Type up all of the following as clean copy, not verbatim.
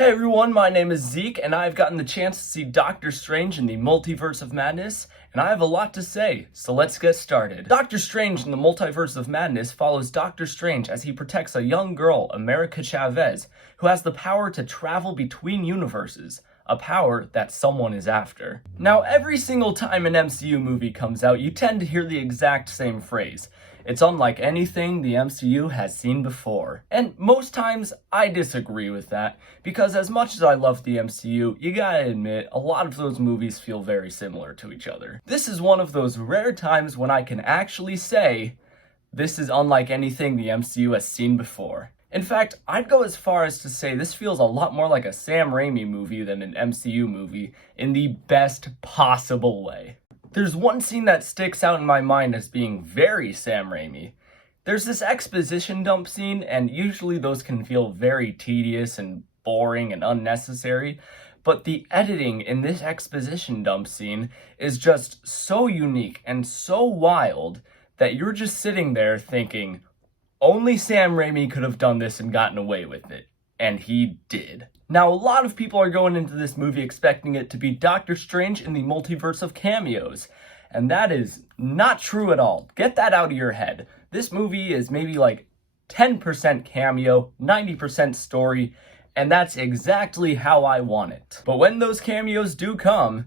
Hey everyone, my name is Zeke, and I've gotten the chance to see Doctor Strange in the Multiverse of Madness, and I have a lot to say, so let's get started. Doctor Strange in the Multiverse of Madness follows Doctor Strange as he protects a young girl, America Chavez, who has the power to travel between universes, a power that someone is after. Now, every single time an MCU movie comes out, you tend to hear the exact same phrase. It's unlike anything the MCU has seen before. And most times, I disagree with that, because as much as I love the MCU, you gotta admit, a lot of those movies feel very similar to each other. This is one of those rare times when I can actually say, this is unlike anything the MCU has seen before. In fact, I'd go as far as to say this feels a lot more like a Sam Raimi movie than an MCU movie, in the best possible way. There's one scene that sticks out in my mind as being very Sam Raimi. There's this exposition dump scene, and usually those can feel very tedious and boring and unnecessary, but the editing in this exposition dump scene is just so unique and so wild that you're just sitting there thinking, only Sam Raimi could have done this and gotten away with it. And he did. Now, a lot of people are going into this movie expecting it to be Doctor Strange in the Multiverse of Cameos, and that is not true at all. Get that out of your head. This movie is maybe like 10% cameo, 90% story, and that's exactly how I want it. But when those cameos do come,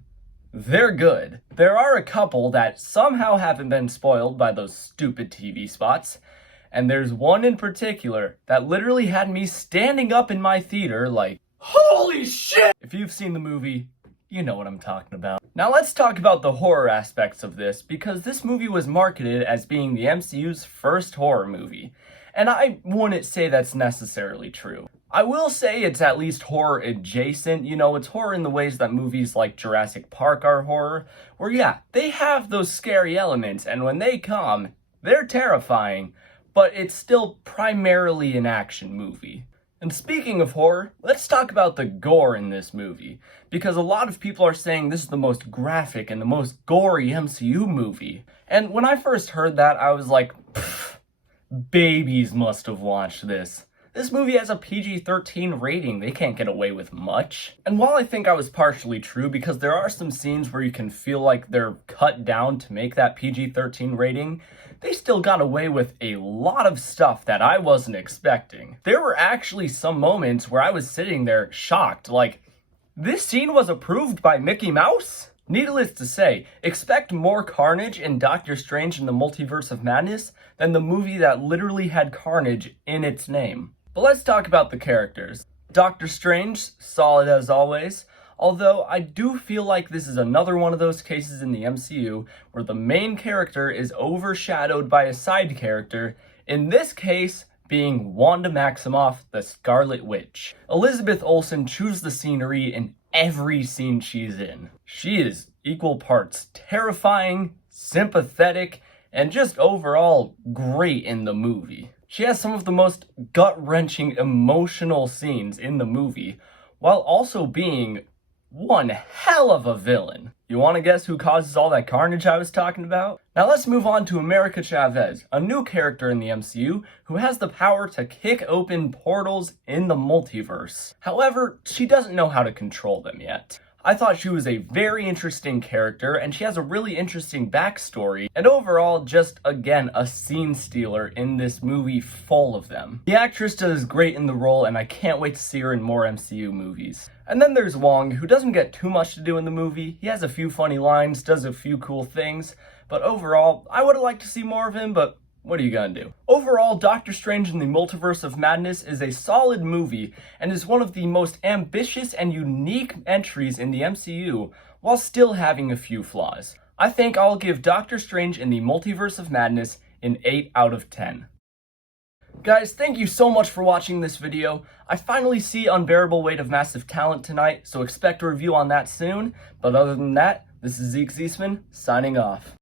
they're good. There are a couple that somehow haven't been spoiled by those stupid TV spots, and there's one in particular that literally had me standing up in my theater like, holy shit! If you've seen the movie, you know what I'm talking about. Now let's talk about the horror aspects of this, because this movie was marketed as being the MCU's first horror movie, and I wouldn't say that's necessarily true. I will say it's at least horror adjacent. You know, it's horror in the ways that movies like Jurassic Park are horror, where yeah, they have those scary elements, and when they come, they're terrifying, but it's still primarily an action movie. And speaking of horror, let's talk about the gore in this movie, because a lot of people are saying this is the most graphic and the most gory MCU movie. And when I first heard that, I was like, babies must have watched this. This movie has a PG-13 rating, they can't get away with much. And while I think I was partially true, because there are some scenes where you can feel like they're cut down to make that PG-13 rating, they still got away with a lot of stuff that I wasn't expecting. There were actually some moments where I was sitting there shocked, like, this scene was approved by Mickey Mouse? Needless to say, expect more carnage in Doctor Strange in the Multiverse of Madness than the movie that literally had carnage in its name. But let's talk about the characters. Doctor Strange, solid as always, although I do feel like this is another one of those cases in the MCU where the main character is overshadowed by a side character, in this case being Wanda Maximoff, the Scarlet Witch. Elizabeth Olsen chews the scenery in every scene she's in. She is equal parts terrifying, sympathetic, and just overall great in the movie. She has some of the most gut-wrenching emotional scenes in the movie, while also being one hell of a villain. You want to guess who causes all that carnage I was talking about? Now let's move on to America Chavez, a new character in the MCU who has the power to kick open portals in the multiverse. However, she doesn't know how to control them yet. I thought she was a very interesting character, and she has a really interesting backstory, and overall, just, again, a scene stealer in this movie full of them. The actress does great in the role, and I can't wait to see her in more MCU movies. And then there's Wong, who doesn't get too much to do in the movie. He has a few funny lines, does a few cool things, but overall, I would have liked to see more of him, but what are you gonna do? Overall, Doctor Strange in the Multiverse of Madness is a solid movie and is one of the most ambitious and unique entries in the MCU while still having a few flaws. I think I'll give Doctor Strange in the Multiverse of Madness an 8 out of 10. Guys, thank you so much for watching this video. I finally see Unbearable Weight of Massive Talent tonight, so expect a review on that soon. But other than that, this is Zeke Ziesman, signing off.